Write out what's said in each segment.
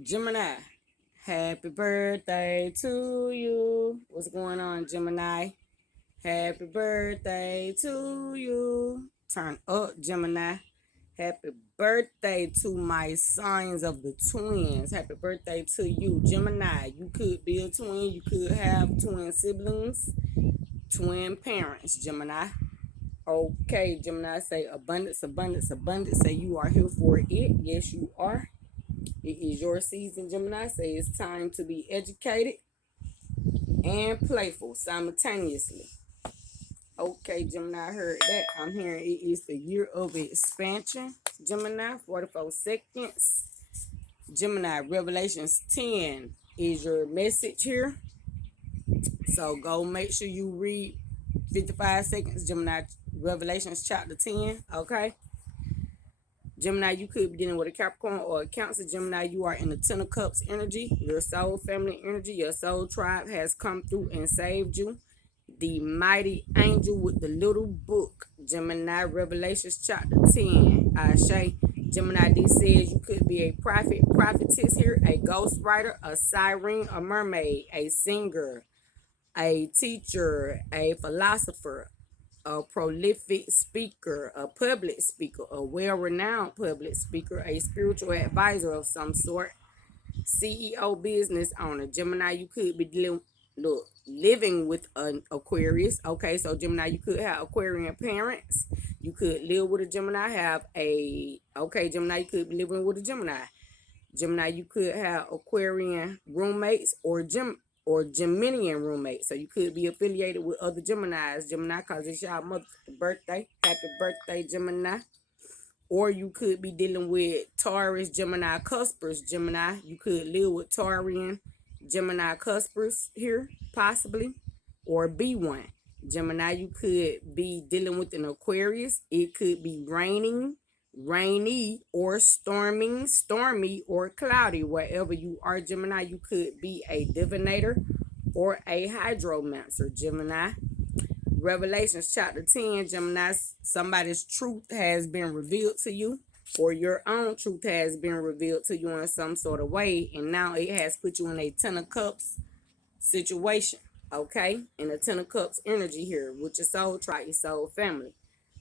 Gemini, happy birthday to you. What's going on, Gemini? Happy birthday to you. Turn up, Gemini. Happy birthday to my signs of the twins. Happy birthday to you, Gemini. You could be a twin. You could have twin siblings, twin parents, Gemini. Okay, Gemini, say abundance, abundance, abundance. Say you are here for it. Yes, you are. It is your season, Gemini. Say it's time to be educated and playful simultaneously. Okay, Gemini, I heard that. I'm hearing it is the year of expansion. Gemini, 44 seconds. Gemini, Revelations 10 is your message here. So go make sure you read 55 seconds, Gemini, Revelations chapter 10. Okay. Gemini, you could be dealing with a Capricorn or a Cancer. Gemini, you are in the Ten of Cups energy. Your soul family energy, your soul tribe has come through and saved you. The mighty angel with the little book. Gemini, Revelations chapter 10. Ashe. Gemini, this says you could be a prophet, prophetess here, a ghost writer, a siren, a mermaid, a singer, a teacher, a philosopher, a prolific speaker, a public speaker, a well-renowned public speaker, a spiritual advisor of some sort, CEO, business owner. Gemini, you could be living with an Aquarius. Okay, so Gemini, you could have Aquarian parents. You could live with a Gemini, Gemini, you could be living with a Gemini. Gemini, you could have Aquarian roommates or Geminian roommates. So you could be affiliated with other Geminis. Gemini, cause it's your mother's birthday. Happy birthday, Gemini. Or you could be dealing with Taurus, Gemini, Cuspers, Gemini. You could live with Taurian, Gemini, Cuspers here, possibly. Or be one. Gemini, you could be dealing with an Aquarius. It could be raining, rainy, or stormy, or cloudy. Wherever you are, Gemini, you could be a divinator or a hydromancer, Gemini. Revelations chapter 10, Gemini, somebody's truth has been revealed to you, or your own truth has been revealed to you in some sort of way, and now it has put you in a Ten of Cups situation, okay? In a Ten of Cups energy here with your soul tribe, your soul family.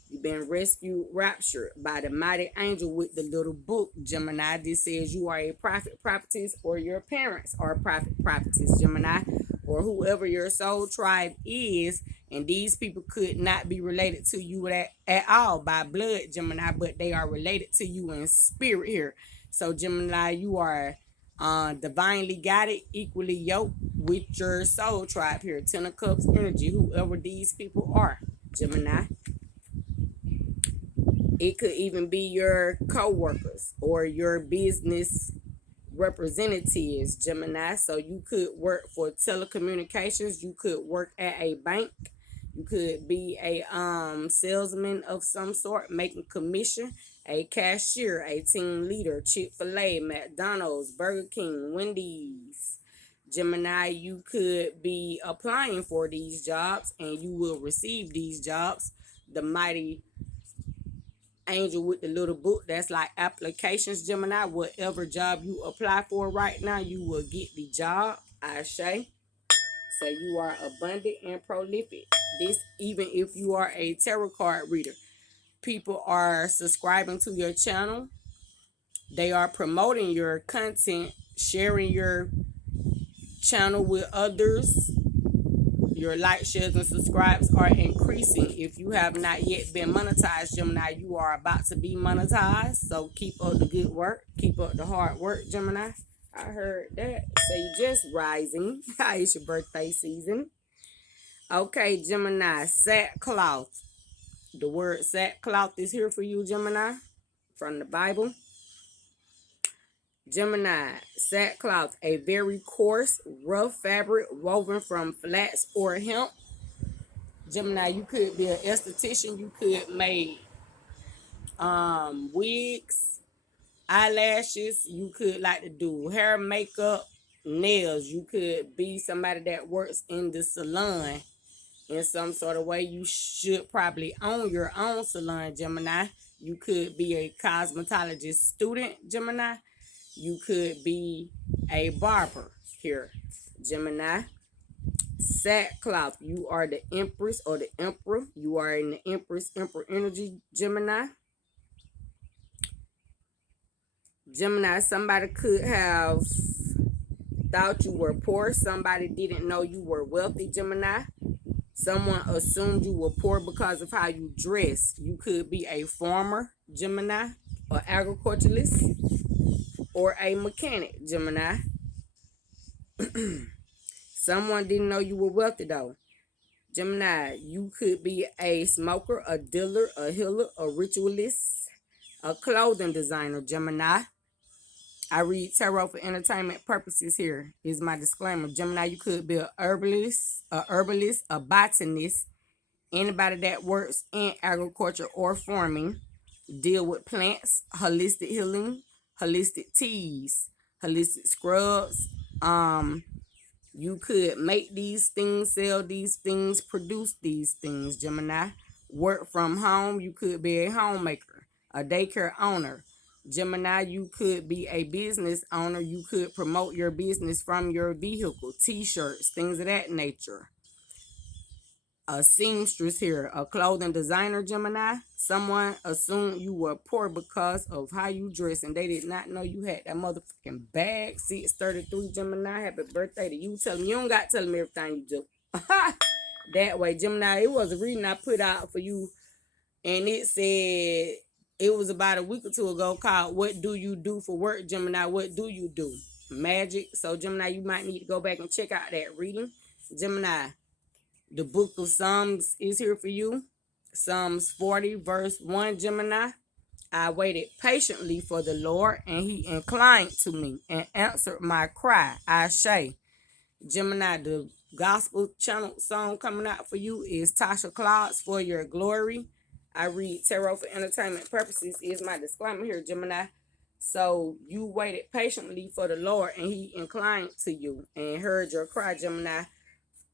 You've been rescued, raptured by the mighty angel with the little book, Gemini. This says you are a prophet, prophetess, or your parents are prophet, prophetess, Gemini, or whoever your soul tribe is. And these people could not be related to you at all by blood, Gemini, but they are related to you in spirit here. So, Gemini, you are divinely guided, equally yoked with your soul tribe here. Ten of Cups energy, whoever these people are, Gemini. It could even be your co-workers or your business representatives, Gemini. So you could work for telecommunications. You could work at a bank. You could be a salesman of some sort, making commission, a cashier, a team leader, Chick-fil-A, McDonald's, Burger King, Wendy's. Gemini, you could be applying for these jobs and you will receive these jobs. The mighty angel with the little book, that's like applications, Gemini. Whatever job you apply for right now, you will get the job. Ashe. So you are abundant and prolific. This, even if you are a tarot card reader, people are subscribing to your channel. They are promoting your content, sharing your channel with others. Your like, shares, and subscribes are increasing. If you have not yet been monetized, Gemini, you are about to be monetized. So keep up the good work. Keep up the hard work, Gemini. I heard that. So you just rising. It's your birthday season. Okay, Gemini, sackcloth. The word sackcloth is here for you, Gemini, from the Bible. Gemini, sackcloth, a very coarse, rough fabric woven from flax or hemp. Gemini, you could be an esthetician. You could make wigs, eyelashes. You could like to do hair, makeup, nails. You could be somebody that works in the salon in some sort of way. You should probably own your own salon, Gemini. You could be a cosmetologist student, Gemini. you could be a barber here, Gemini. Sackcloth, you are the Empress or the Emperor. You are in the Empress energy, Gemini. Gemini, somebody could have thought you were poor. Somebody didn't know you were wealthy, Gemini. Someone assumed you were poor because of how you dress. You could be a farmer, Gemini, or agriculturalist, or a mechanic, Gemini. Someone didn't know you were wealthy, though. Gemini, you could be a smoker, a dealer, a healer, a ritualist, a clothing designer, Gemini. I read tarot for entertainment purposes here. Is my disclaimer. Gemini, you could be a herbalist, a botanist, anybody that works in agriculture or farming, deal with plants, holistic healing, holistic teas, holistic scrubs. You could make these things, sell these things, produce these things, Gemini. Work from home, you could be a homemaker, a daycare owner. Gemini, you could be a business owner. You could promote your business from your vehicle, t-shirts, things of that nature. A seamstress here, a clothing designer, Gemini. Someone assumed you were poor because of how you dress, and they did not know you had that motherfucking bag. 633, Gemini. Happy birthday to you. Tell them you don't got to tell them everything you do. That way, Gemini. It was a reading I put out for you, and it said it was about a week or two ago called "What Do You Do for Work, Gemini? What do you do?" Magic. So, Gemini, you might need to go back and check out that reading, Gemini. The book of Psalms is here for you. Psalms 40, verse 1, Gemini. I waited patiently for the Lord, and he inclined to me and answered my cry. Ashe. Gemini, the gospel channel song coming out for you is Tasha Claus, For Your Glory. I read tarot for entertainment purposes is my disclaimer here, Gemini. So you waited patiently for the Lord, and he inclined to you and heard your cry, Gemini.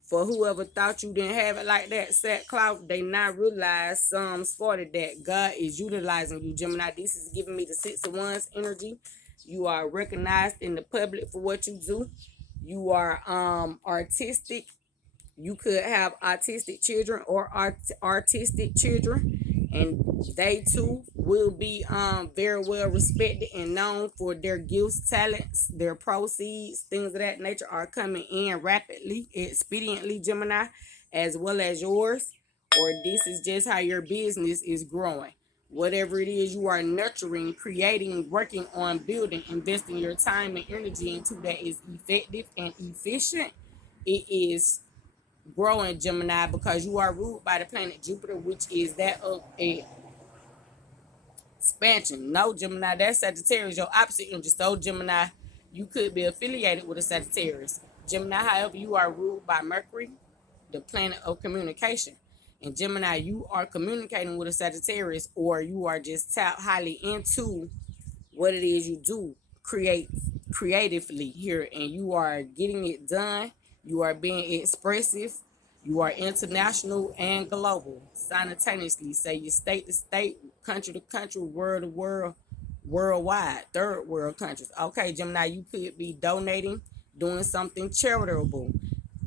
For whoever thought you didn't have it like that, sackcloth, they not realize Psalms 40 that God is utilizing you, Gemini. This is giving me the 6 of Wands energy. You are recognized in the public for what you do. You are artistic. You could have autistic children or artistic children, and they too will be very well respected and known for their gifts, talents, their proceeds, things of that nature are coming in rapidly, expediently, Gemini, as well as yours. Or this is just how your business is growing. Whatever it is you are nurturing, creating, working on, building, investing your time and energy into that is effective and efficient. It is growing, Gemini, because you are ruled by the planet Jupiter, which is that of a expansion. No, Gemini, that's Sagittarius, your opposite energy. So, Gemini, you could be affiliated with a Sagittarius. Gemini, however, you are ruled by Mercury, the planet of communication. And Gemini, you are communicating with a Sagittarius, or you are just tapped highly into what it is you do creatively here, and you are getting it done. You are being expressive. You are international and global simultaneously. Say you state to state, country to country, world to world, worldwide, third world countries. Okay, Gemini, you could be donating, doing something charitable.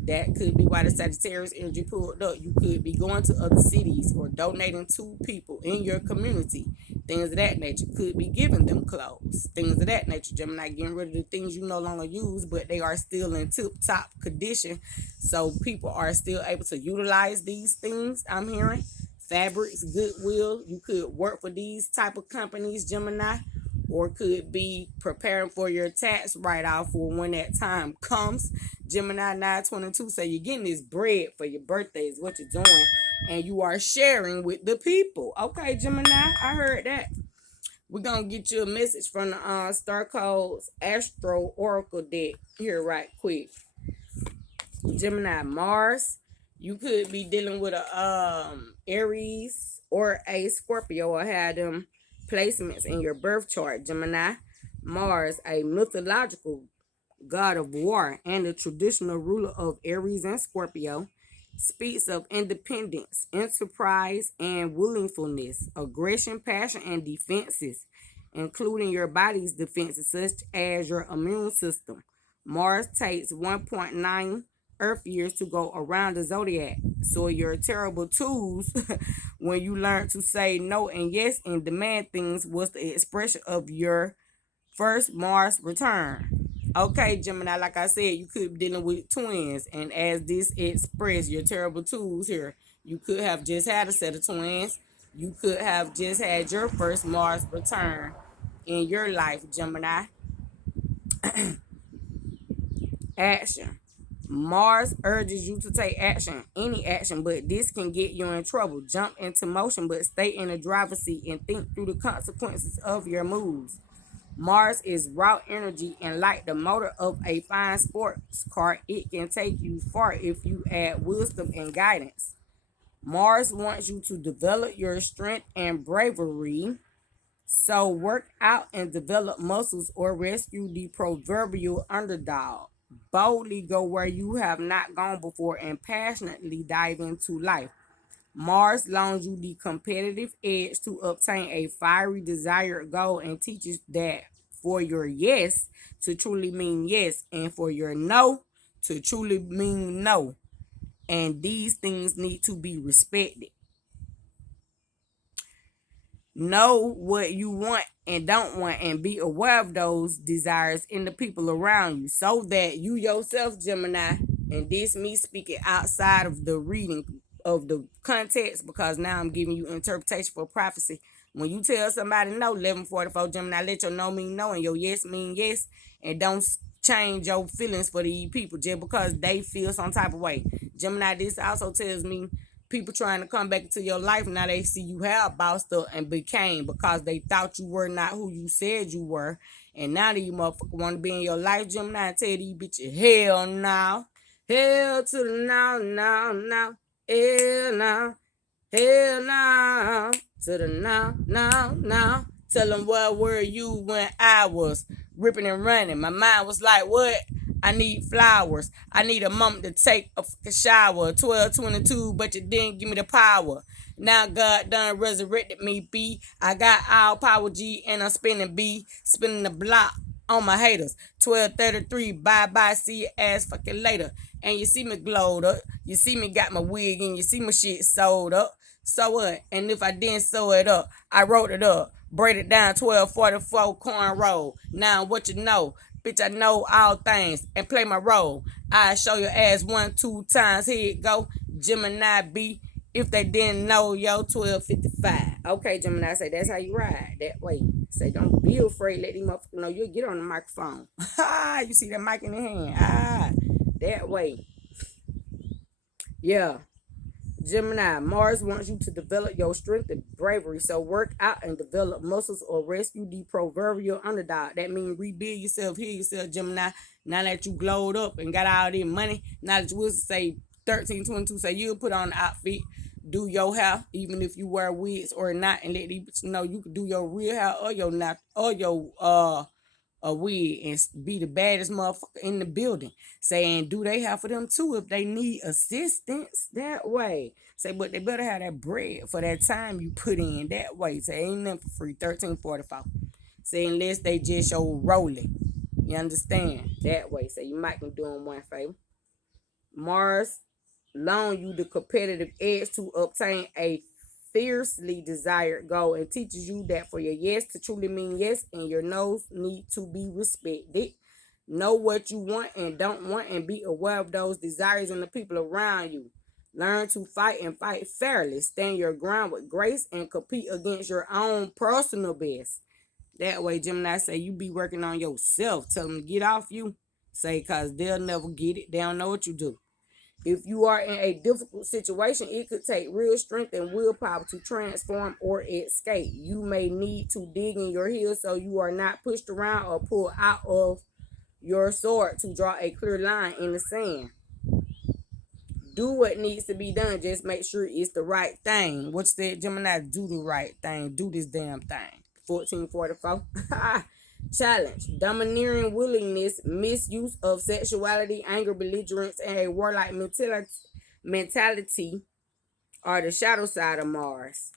That could be why the Sagittarius energy pulled up. You could be going to other cities or donating to people in your community. Things of that nature. Could be giving them clothes. Things of that nature. Gemini, getting rid of the things you no longer use, but they are still in tip-top condition. So people are still able to utilize these things, I'm hearing. Fabrics, Goodwill. You could work for these type of companies, Gemini. Or could be preparing for your tax write-off for when that time comes. Gemini 922 say you're getting this bread for your birthday is what you're doing, and you are sharing with the people. Okay, Gemini, I heard that. We're gonna get you a message from the Star Codes Astro Oracle deck here right quick. Gemini, Mars, you could be dealing with a Aries or a Scorpio, or have them placements in your birth chart. Gemini, Mars, a mythological god of war and the traditional ruler of Aries and Scorpio, speaks of independence, enterprise, and willfulness, aggression, passion, and defenses. including your body's defenses, such as your immune system. Mars takes 1.9 Earth years to go around the zodiac. So your terrible tools when you learn to say no and yes and demand things was the expression of your first Mars return. Okay, Gemini, like I said, you could be dealing with twins, and as this express your terrible tools here, you could have just had a set of twins. You could have just had your first Mars return in your life, Gemini. Action. Mars urges you to take action, any action, but this can get you in trouble. Jump into motion, but stay in the driver's seat and think through the consequences of your moves. Mars is raw energy, and like the motor of a fine sports car, it can take you far if you add wisdom and guidance. Mars wants you to develop your strength and bravery, so work out and develop muscles or rescue the proverbial underdog. Boldly go where you have not gone before and passionately dive into life. Mars loans you the competitive edge to obtain a fiery desired goal and teaches that for your yes to truly mean yes and for your no to truly mean no. And these things need to be respected. Know what you want and don't want and be aware of those desires in the people around you so that you yourself, Gemini, and this me speaking outside of the reading of the context, because now I'm giving you interpretation for prophecy. When you tell somebody no, 1144 Gemini, let your no mean no and your yes mean yes, and don't change your feelings for these people just because they feel some type of way. Gemini, this also tells me people trying to come back into your life, now they see you have bossed up and became because they thought you were not who you said you were. And now these motherfuckers want to be in your life, Gemini, and tell these bitches, hell no. Hell to the no, no, no. Hell no. Hell no. To the no, no, no. Tell them what were you when I was ripping and running. My mind was like, what? I need flowers. I need a moment to take a shower. 12:22, but you didn't give me the power. Now God done resurrected me, B. I got all power, G, and I'm spinning B. Spinning the block on my haters. 12:33, bye-bye, see your ass fucking later. And you see me glowed up. You see me got my wig and you see my shit sold up. So what? And if I didn't sew it up, I wrote it up. Braid it down 1244 cornrow. Now what you know? Bitch, I know all things and play my role. I show your ass 1, 2 times. Here it go. Gemini B. If they didn't know, yo, 1255. Okay, Gemini, say that's how you ride. That way. Say don't be afraid. Let these motherfuckers know you'll get on the microphone. You see that mic in the hand. That way. Yeah. Gemini, Mars wants you to develop your strength and bravery. So work out and develop muscles or rescue the proverbial underdog. That means rebuild yourself, heal yourself, Gemini. Now that you glowed up and got all this money, now that you will say 1322, say you'll put on the outfit, do your hair, even if you wear wigs or not, and let these bitches know you can do your real hair or your not or your a wig and be the baddest motherfucker in the building. Saying, do they have for them too if they need assistance that way? Say, but they better have that bread for that time you put in that way. Say, ain't nothing for free. 1344. Say, unless they just show rolling. You understand? That way. Say, you might can do them one favor. Mars loan you the competitive edge to obtain a fiercely desired goal and teaches you that for your yes to truly mean yes and your no's need to be respected. Know what you want and don't want and be aware of those desires in the people around you. Learn to fight and fight fairly. Stand your ground with grace and compete against your own personal best. That way, Gemini, say you be working on yourself. Tell them to get off you. Say, because they'll never get it. They don't know what you do. If you are in a difficult situation, it could take real strength and willpower to transform or escape. You may need to dig in your heels so you are not pushed around or pulled out of your sword to draw a clear line in the sand. Do what needs to be done. Just make sure it's the right thing. What's that, Gemini? Do the right thing. Do this damn thing. 1444. Challenge. Domineering willingness, misuse of sexuality, anger, belligerence, and a warlike mentality are the shadow side of Mars.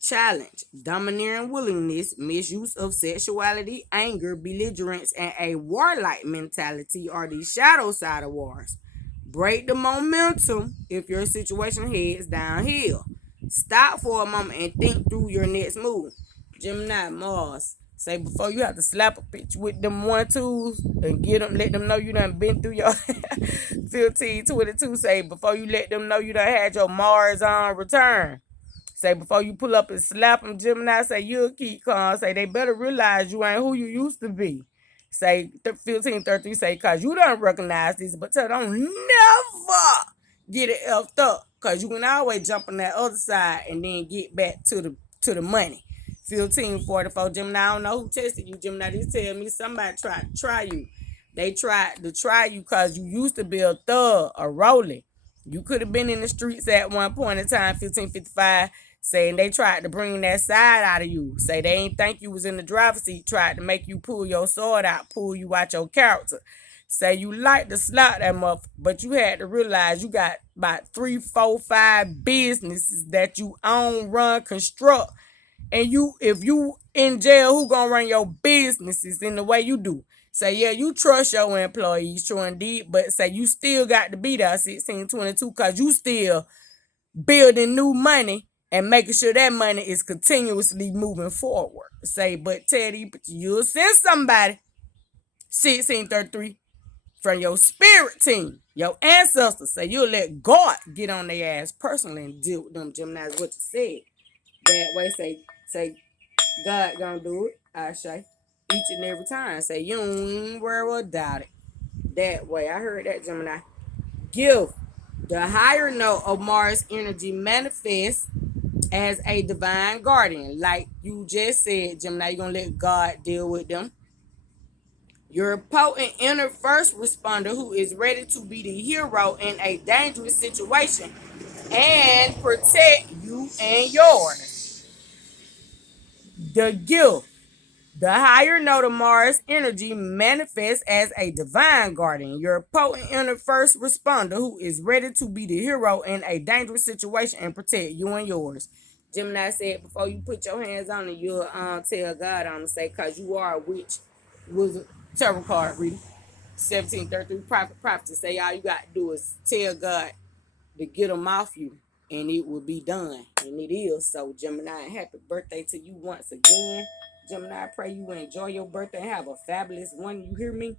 Challenge, domineering willingness, misuse of sexuality, anger, belligerence, and a warlike mentality are the shadow side of wars. Break the momentum if your situation heads downhill. Stop for a moment and think through your next move. Gemini, Mars. Say before you have to slap a bitch with them 1-2s and get them, let them know you done been through your 1522. Say before you let them know you done had your Mars on return. Say before you pull up and slap them, Gemini, say you'll keep calm. Say they better realize you ain't who you used to be. Say 1533, say, cause you don't recognize this, but tell them never get it effed up. Cause you can always jump on that other side and then get back to the money. 1544, Gemini, I don't know who tested you, Gemini. They tell me somebody tried to try you. They tried to try you cause you used to be a thug, a rolling. You could have been in the streets at one point in time, 1555, saying they tried to bring that side out of you. Say they ain't think you was in the driver's seat, tried to make you pull your sword out, pull you out your character. Say you like to slap that motherfucker, but you had to realize you got about 3, 4, 5 businesses that you own, run, construct. And if you in jail, who gonna run your businesses in the way you do? Say, yeah, you trust your employees, true indeed, but say you still got to be there 1622 because you still building new money and making sure that money is continuously moving forward. Say, but Teddy, you'll send somebody 1633 from your spirit team, your ancestors. Say you'll let God get on their ass personally and deal with them. Gemini is what you said. That way, say God gonna do it, Ashe. Each and every time. Say you don't worry about it. That way. I heard that, Gemini. Give. The higher note of Mars energy manifests as a divine guardian. Like you just said, Gemini, you're gonna let God deal with them. You're a potent inner first responder who is ready to be the hero in a dangerous situation and protect you and yours. The gift. The higher note of Mars energy manifests as a divine guardian. You're a potent inner first responder who is ready to be the hero in a dangerous situation and protect you and yours. Gemini said before you put your hands on it, you'll tell God on it, say, because you are a witch, wizard, tarot card reader. 1733 prophet say all you got to do is tell God to get them off you and it will be done, and it is. So Gemini, happy birthday to you once again. Gemini, I pray you enjoy your birthday and have a fabulous one. You hear me?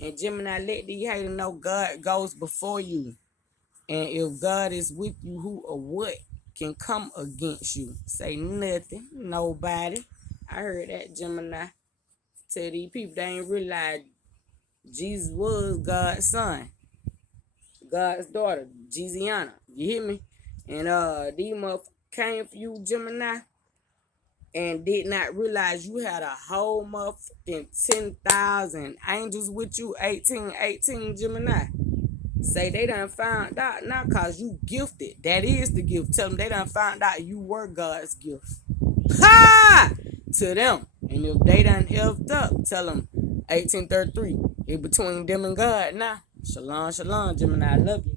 And Gemini, let these haters know God goes before you. And if God is with you, who or what can come against you? Say nothing, nobody. I heard that, Gemini. Tell these people they ain't realize Jesus was God's son, God's daughter, Jesusiana. You hear me? And these motherfuckers came for you, Gemini, and did not realize you had a whole motherfucking 10,000 angels with you, 1818, Gemini. Say they done found out now because you gifted. That is the gift. Tell them they done found out you were God's gift. Ha! To them. And if they done effed up, tell them 1833. It's between them and God now. Shalom, shalom, Gemini. I love you.